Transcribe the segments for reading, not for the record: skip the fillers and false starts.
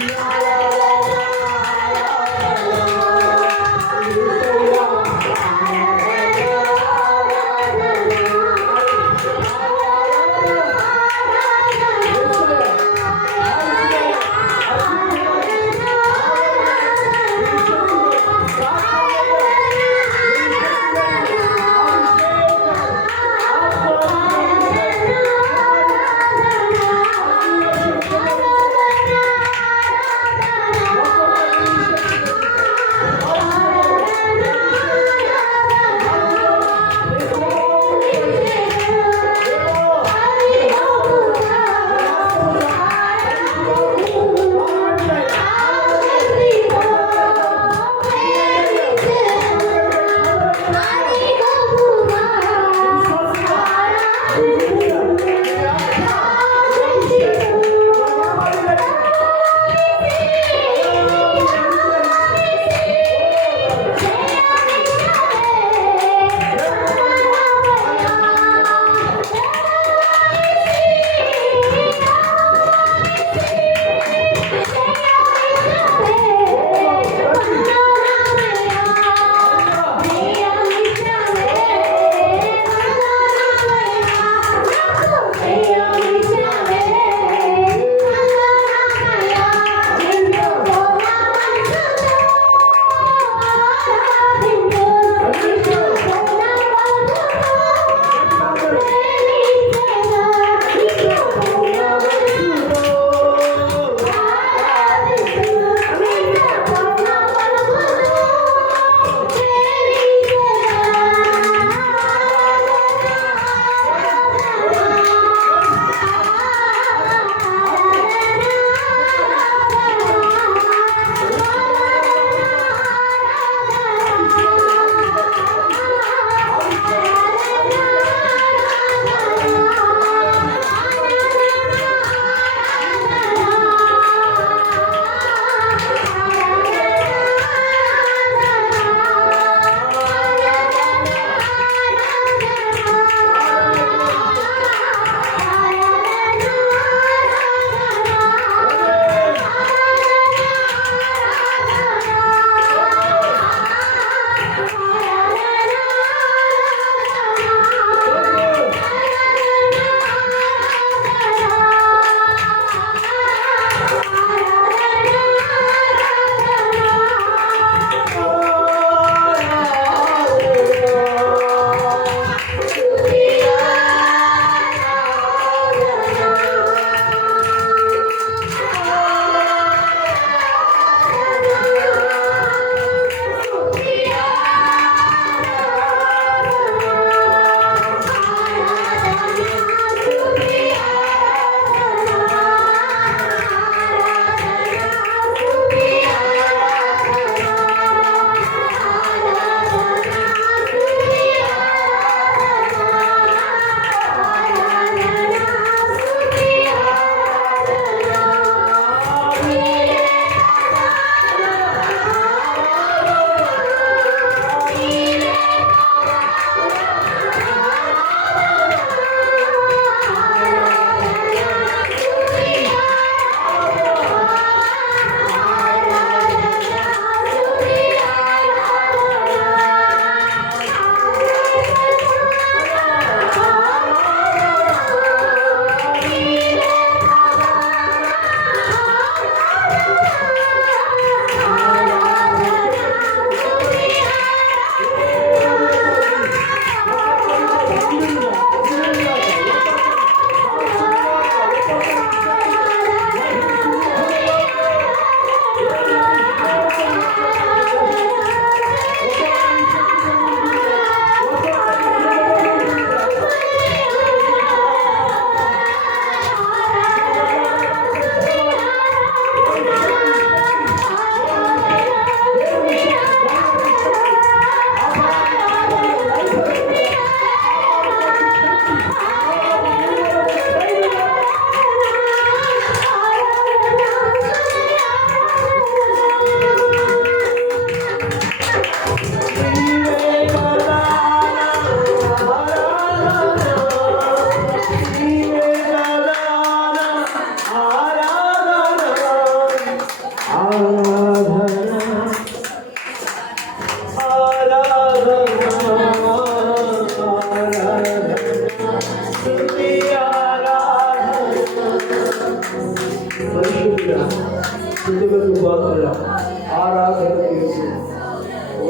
la la la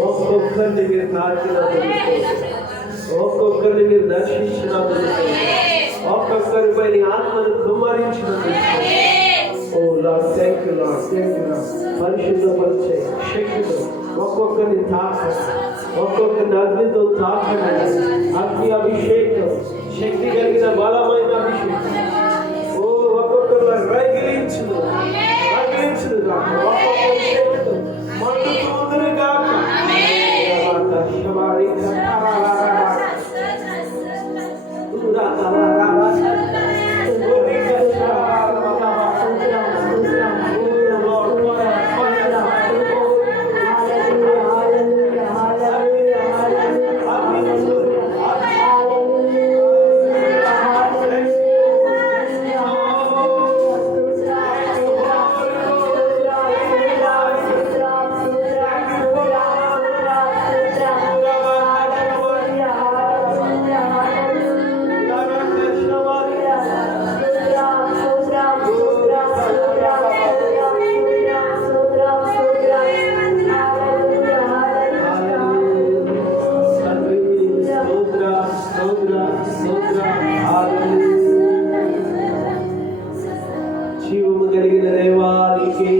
ఒక్కొక్కరిని మీరు తాకినందుకు, ఒక్కొక్కరిని మీరు దర్శించినందుకు, ఒక్కొక్కరిపై నీ ఆత్మను కుమ్మరించినందుకు, ఓ Lord thank you Lord, thank you Lord. పరిశుద్ధపరిచే శక్తితో ఒక్కొక్కరిని తాకండి, ఒక్కొక్కరిని అగ్నితో తాకండి. అగ్ని అభిషేకం, శక్తి కలిగిన బలమైన అభిషేకం. ఓ ఒక్కొక్కరు రగిలించును కాక, ఒక్కొక్కరి శక్తితో మండుతుందును కాక. జీవము కలిగిన దేవానికి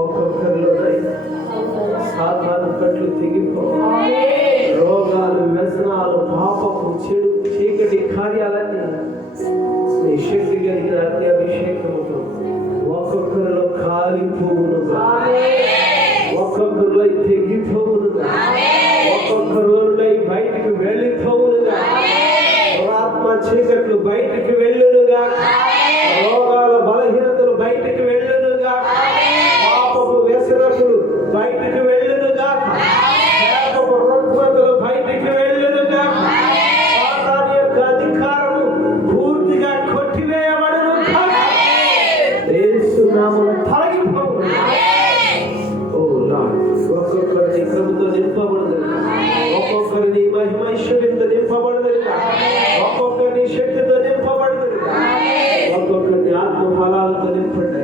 ఒక్కొక్కరిలో సాధారణ కట్లు తెగిపోవాలి. రోగాలు, వ్యసనాలు, పాపము, చెడు, చీకటి కార్యాలన్నీ నీ శక్తి కలిగిన అగ్ని అభిషేకముతో ఒక్కొక్కరిలో కాలిపోవునుగా, ఒక్కొక్కరిలో తెగిపోవునుగా, ఒక్కొక్కరిలో బయటికి వెళ్ళిపోవునుగా, ఆత్మ చీకట్లు బయటికి వెళ్ళునుగా, రోగాల బలహీనతలు బయటికి వెళ్ళునుగా, పాపపు వ్యసనములు బయటికి వెళ్ళునుగా, పాపపు రుగ్మతలు బయటికి వెళ్ళునుగా, సాతాను యొక్క అధికారము పూర్తిగా కొట్టివేయబడునుగా, యేసు నామమున తొలగిపోవును. ఓ లార్డ్, ఒక్కొక్కరిని కృపతో నింపబడునుగా, ఒక్కొక్కరిని మహిమైశ్వర్యంతో నింపబడునుగా, ఒక్కొక్కరిని శక్తితో నింపబడునుగా, ఒక్కొక్కరిని ఆత్మ ఫలాలతో నింపండి,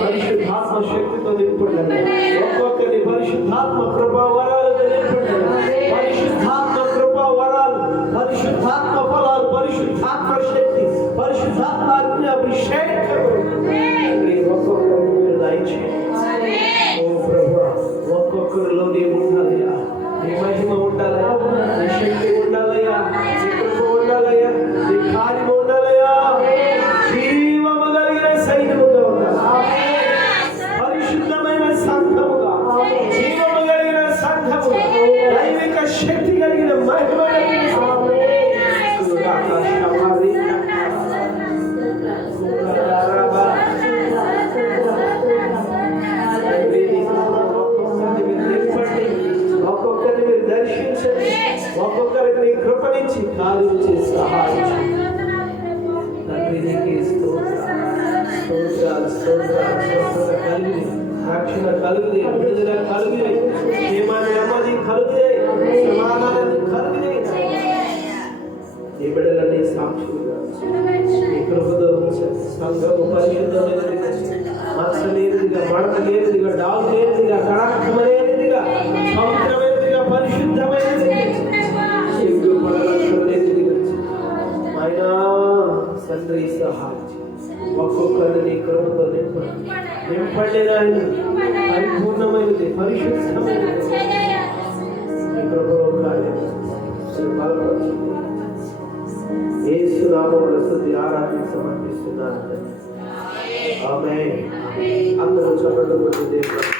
పరిశుద్ధాత్మ శక్తితో నింపండి, ఒక్కొక్కరిని పరిశుద్ధాత్మ కృపా వరాలతో నింపండి, పరిశుద్ధాత్మ కృపా వరాలు, పరిశుద్ధాత్మ ఫలాలు, పరిశుద్ధాత్మ శక్తి, పరిశుద్ధాత్మ అగ్ని అభిషేకం ఒక్కొక్కరిని మీరు దయచేయండి. ఓ ప్రభువా, ఒక్కొక్కరిలో నీ ఉండాలయ్యా, నీ మహిమ ఉండాలయ్యా, నీ శక్తి ఉండాలయ్యా, నీ కృప ఉండాలయ్యా, నీ కార్యము ఉండాలయ్యా. జీవము కలిగిన సైన్యముగా ఉండాలి, పరిశుద్ధమైన సంఘముగా, జీవము కలిగిన సంఘముగా, దైవిక శక్తి కలిగిన మహిమ కలిగిన ఒక్కొక్కరిని మీరు దర్శించండి, ఒక్కొక్కరికి నీ కృపణించి కార్యం చేసి సహాయం తండ్రి. నీకు స్తోత్రాలు కలిగి, రక్షణ కలిగి, విడుదల కలిగి, క్షేమాన్ని నెమ్మది కలిగి, సమాధానాన్ని కలిగి, ఈ బిడ్డలని సాక్షులుగా ఈ కృపతో సంఘము పరిశుద్ధమైనదిగా, మచ్చ లేనిదిగా, మడత లేనిదిగా, డాగు లేనిదిగా, కడాక్షమైనదిగా, పవిత్రమైనదిగా, పరిశుద్ధమైనదిగా, సిగ్గుపడలేనిదిగా ఆయన తండ్రి సహాయం. ఒక్కొక్కరిని నీ కృపతో నింపండి నాయన, పరిపూర్ణమైనది, పరిశుద్ధమైనది నీ కృపలో కార్యం బలపరచండి. యేసు నామములో స్తుతి ఆరాధన సమర్పిస్తున్నాను. ఆమేన్. అందరూ చప్పట్లు కొట్టి దేవుని